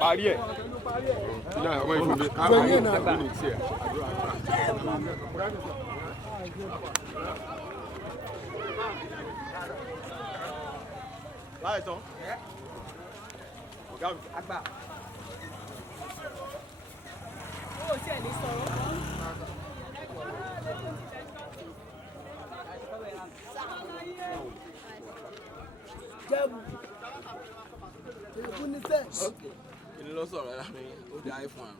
Parí ẹ̀. Náà ọmọ ìfúnni àwọn ìfúnni ní tiẹ̀. Láì tán. Ọ̀gá mi. Àgbà. Ó tiẹ̀ ní sọ̀rọ̀. Kí ló sọ̀rọ̀ lára mi? Ó di iPhone.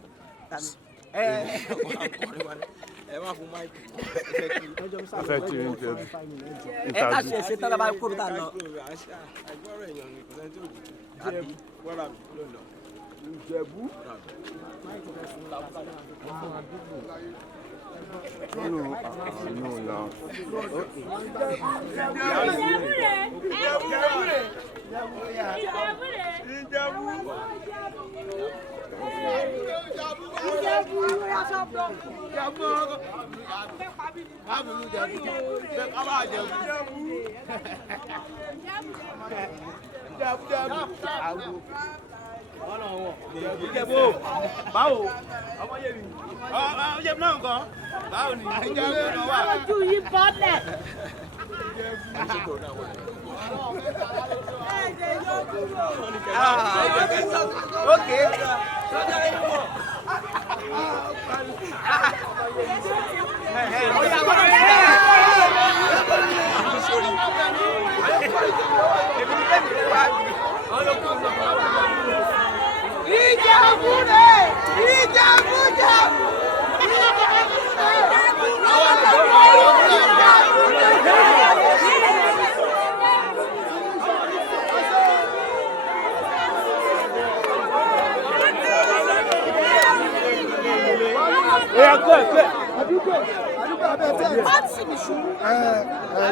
Ẹ máa fún máìkì. Fẹ́ ti rí jẹ. Ẹ ká ṣe ṣe tán lábá kúrò tá a lọ. Àgbọ̀rọ̀ èèyàn ni kò sẹ́ni tí ò jù. Àbí wọ́rà mi ló lọ. Ìjẹ̀bú. Báwo? Ọmọ yé mi. Ọmọ yé mi náà nǹkan. Báwo ni? Ìjẹ̀bú náà wà. Ojú yìí bọ́lẹ̀. Okay.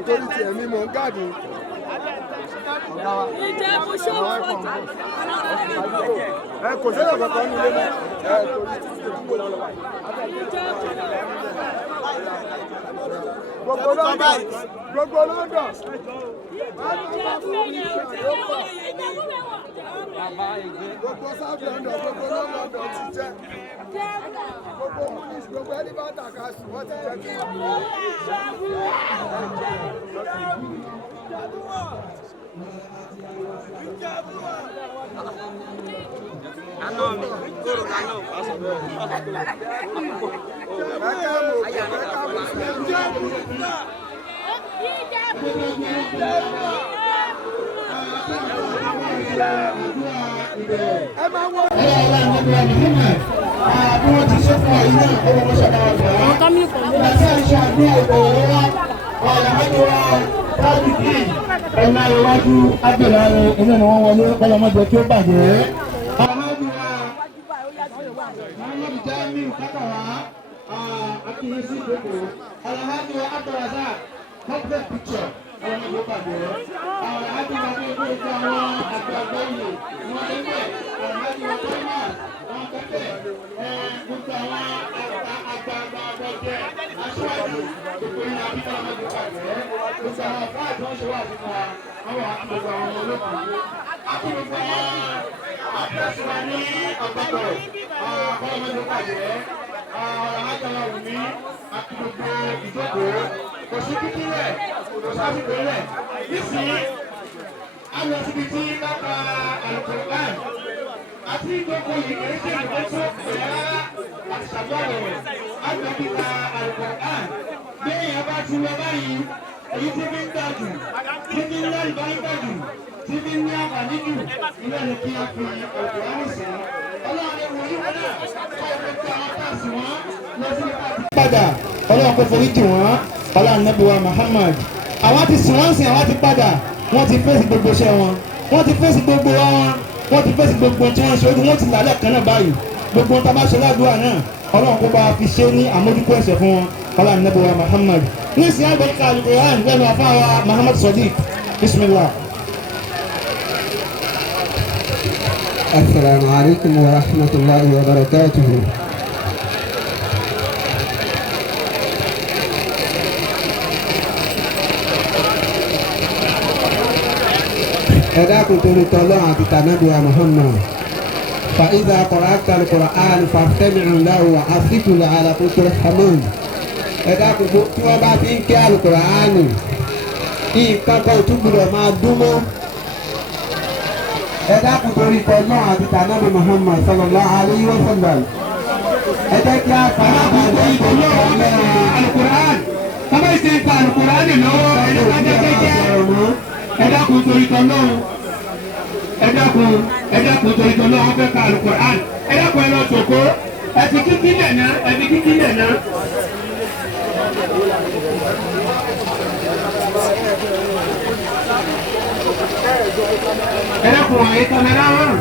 Torí ti ẹ̀mí mọ̀ ń gáàdì. Ìjẹ̀bú ṣòfò. Kò sẹ́yìn kankan ní ilé náà. Torí ti ti gbogbo lọ́wọ́. Gbogbo London. Gbogbo London. Gbogbo South London, gbogbo London ti jẹ́. Gbogbo police, gbogbo elephant àkàsù wọ́n ti jẹ́ kí wọ́n. Ẹ̀ma iwájú Abdullahi iná ni wọ́n wọlé kọ́lọ́mọdé tí ó bàjẹ́. Muhammadu Jamiu Kakawa Akínyẹsí Ìdókò Alhaji wa Abdulrasaq corporate picture kọ́lọ́mọdé ó bàjẹ́. Alhaji wa ní ìlú ìjọ àwọn àgbàgbọ́ yìí wọ́n lẹ́gbẹ̀ẹ́ Alhaji wa Tọ́lá wọ́n kẹ́kẹ́ gbogbo àwọn àgbàgbọ́ jẹ́ aṣáájú gbogbo ìlú àbíkọ́ ọmọdé bàjẹ́. Gbogbo àwọn fáàtì wọ́n ṣe wà fún wa àwọn àgbàgbọ́ àwọn olókùn. Akínyẹsí àpẹẹsùn ní ọ̀gbọ́dọ̀ ọmọdé bàjẹ́. Alájọba Wùmí àti gbogbo ìjókòó kò sí kíkí rẹ̀ kò sásìkò rẹ̀. Nísìnyí a lọ síbi tí lápá Al-Qur'an àti ìjókòó yìí kìí ṣe ìwé tó pẹ̀lú rárá àti ṣàgbọ́rọ̀ rẹ̀. A lọ kíka Al-Qur'an bí èèyàn bá ti lọ báyìí èyí tí fi ń dájú tí fi ń lọ ìbáríkàjù tí fi ń ní àǹfààní jù ilé ẹni kí a fi Al-Qur'an sàn. Ọlọ́run ni wòlíì wọn náà kọ́ ọ̀rẹ́ tí àwọn táàsì wọn lọ sí nípa àti padà Ọlọ́run kò forí jì wọ́n ọlá nàbíwá Muhammad àwọn ti sìn wọ́n sìn àwọn ti padà wọ́n ti fèsì gbogbo iṣẹ́ wọn wọ́n ti fèsì gbogbo wọn wọ́n ti fèsì gbogbo tí wọ́n ṣe ojú wọ́n ti lálẹ́ kan náà báyìí gbogbo tá a bá ṣe ládùúgbò náà ọlọ́run kó bá fi ṣe ní àmójúkú ẹ̀ṣẹ̀ fún wọn ọlá nàbíwá Muhammad ní ìsìn àgbẹ̀ká Al-Qur'an lẹ́nu afáwa Muhammad Sadiq bismillah. السلام عليكم ورحمة الله وبركاته. ẹ dákun torí tọ́lọ́ àti tànàbíwá Muhammad فإذا قرأت القرآن فاستمعوا له وأنصتوا لعلكم ترحمون. ẹ dákun tí wọ́n bá fi ń ké Al-Qur'ani nǹkan kan ò tún gbọdọ̀ máa dún mọ́. ẹ dákun torí tọ́lọ́ àti tànàbí Muhammad sallallahu alayhi wa sallam. ẹ jẹ́ kí a fara balẹ̀ ìtọ́lọ́ Al-Qur'an. sábà ṣe ń ka Al-Qur'an lọ́wọ́ ẹ dákun torí tọ́lọ́ ẹ dákun torí tọ́lọ́ wọn fẹ́ ka Al-Qur'an. ẹ dákun ẹ lọ sòkó ẹ ti kíkí lẹ̀ ná ẹ ti kíkí lẹ̀ ná. ẹ dákun àyè kámẹ́rà wọn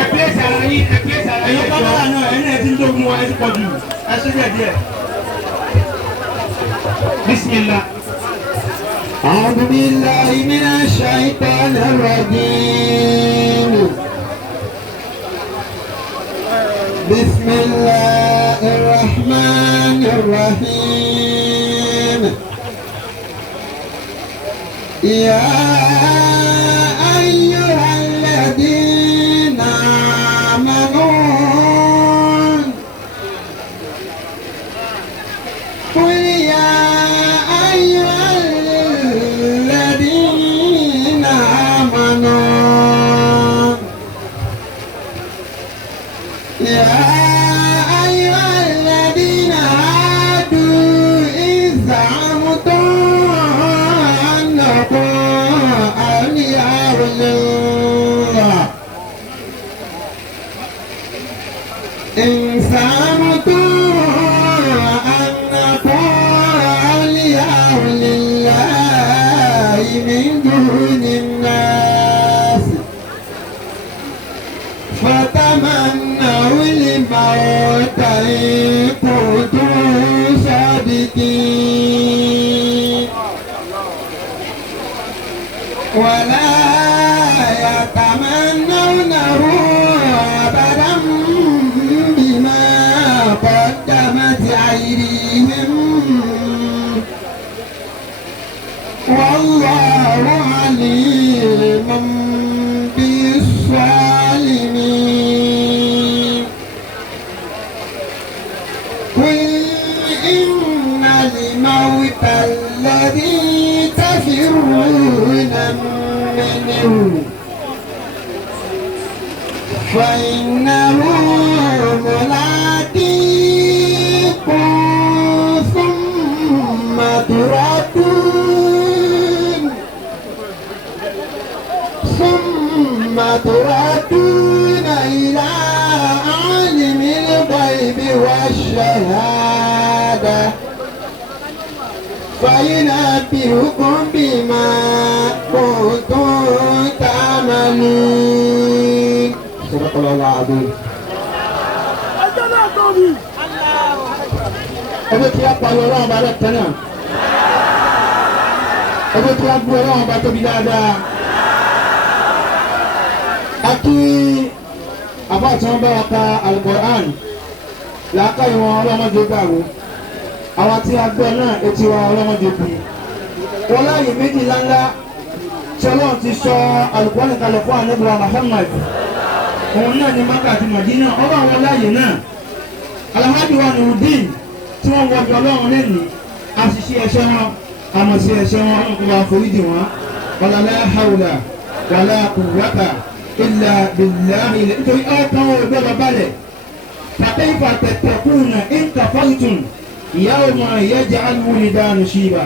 ẹ pílẹ̀sì ara yín ẹ pílẹ̀sì ara yín. ẹ̀yin kámẹ́rà náà ẹ̀yin ẹ̀ ti ń dógun wọn ẹ̀ ti pọ̀ jù ẹ̀ ṣe díẹ̀ díẹ̀. Bismillah. أعوذ بالله من الشيطان الرجيم. بسم الله الرحمن الرحيم. يا أيها الذين آمنوا قل يا أيها الذين آمنوا يا أيها الذين هادوا إن زعمتم أنكم أولياء الله إن زعمتم أنكم أولياء لله من دون الناس فتمنوا الموت إن كنتم صادقين ولا يتمنونه أبدا بما قدمت أيديهم والله عليم بالظالمين. قل إن الموت الذي تفرون منه فإنه ملاقيكم ثم تردون إلى عالم الغيب والشهادة فينبئكم بما كنتم تعملون. صدق الله العظيم. ẹgbẹ́ tí a pariwo ọlọ́run ọba lẹ́tẹ̀ náà ẹgbẹ́ tí a gbé ọlọ́run ọba tóbi dáadáa a kí àbá tí wọ́n bá wa ka Al-Qur'an làákàyè wọn ọlọ́mọdé gbàgbó àwọn tí a gbọ́ náà etí wa ọlọ́mọdé kù wọn láàyè méjì ńláńlá tí ọlọ́run ti sọ Al-Qur'an kalẹ̀ fún Ànábì wa Muhammad òun náà ní Mákà àti Mádínà ọba àwọn láàyè náà Alhaji wa Nurudeen tí wọ́n wọ́n jọ lọ́run lẹ́nu àṣìṣe ẹ̀ṣẹ̀ wọn àmọ̀sí ẹ̀ṣẹ̀ wọn ọkùnrin àforíjì wọn wala la hawla wala quwwata illa billahi nítorí ọ̀kan wọn ò gbọ́dọ̀ balẹ̀ kayfa tattaquna in kafartum yawma yaj'alul wildanu shiba